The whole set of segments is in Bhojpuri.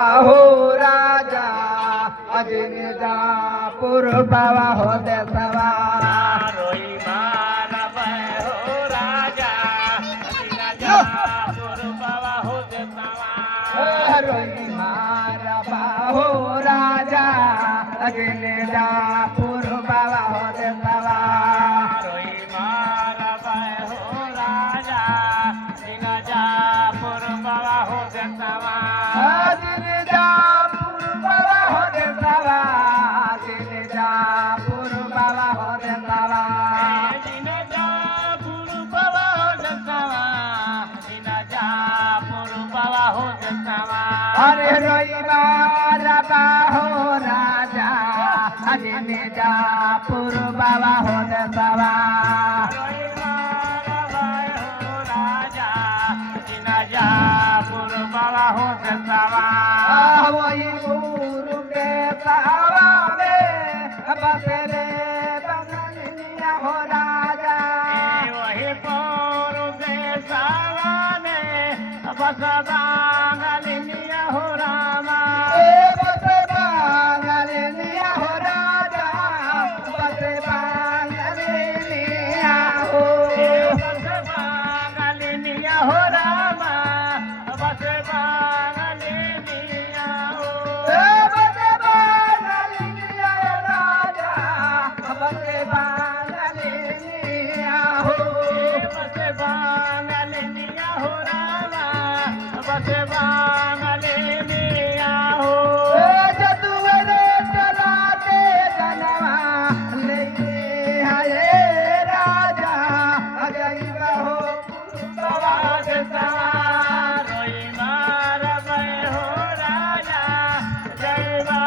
हो राजा अजनी जा पूर्ववा हो देसवा रोई मारा हो राजा अजनी जा पूर्ववा हो देसवा रोई मारा हो राजा अजनी जा पूर्ववा हो देसवा रोई मारा हो राजा अजनी जा पूर्ववा हो देसवा अरे रोई मारा हो राजा अजनी जा पूर्ववा हो देसवा रोई मारा हो राजा अजनी जा पूर्ववा हो देसवा वही गुरु के सावा में बसरे बंगलिया हो राजा वही पूर्व के सावा में बस बांगलिया हो रामा बस बांगलिया हो राजा बस बांगलिया हो बस बांगलिया हो रामा बस बांगलिया हो बस बांगलिया राजा बस बांगलिया हो बस बांगलिया हो रामा बस बांगलिया हो जदुवरे चला के जनवा ले आए राजा अजय हो सवाद रोई मार हो राजा जय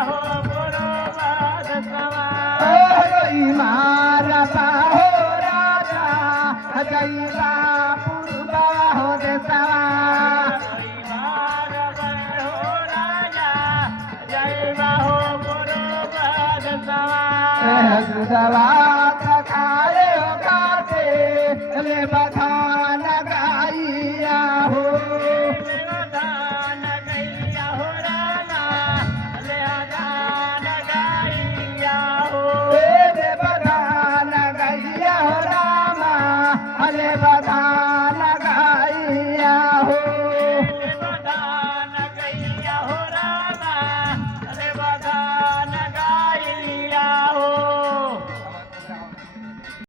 हो पुरवाद रोई मारा हो राजा अजय पूर्वा हो देसवा रोई मार हो राजा जय हो पुरवाद सवा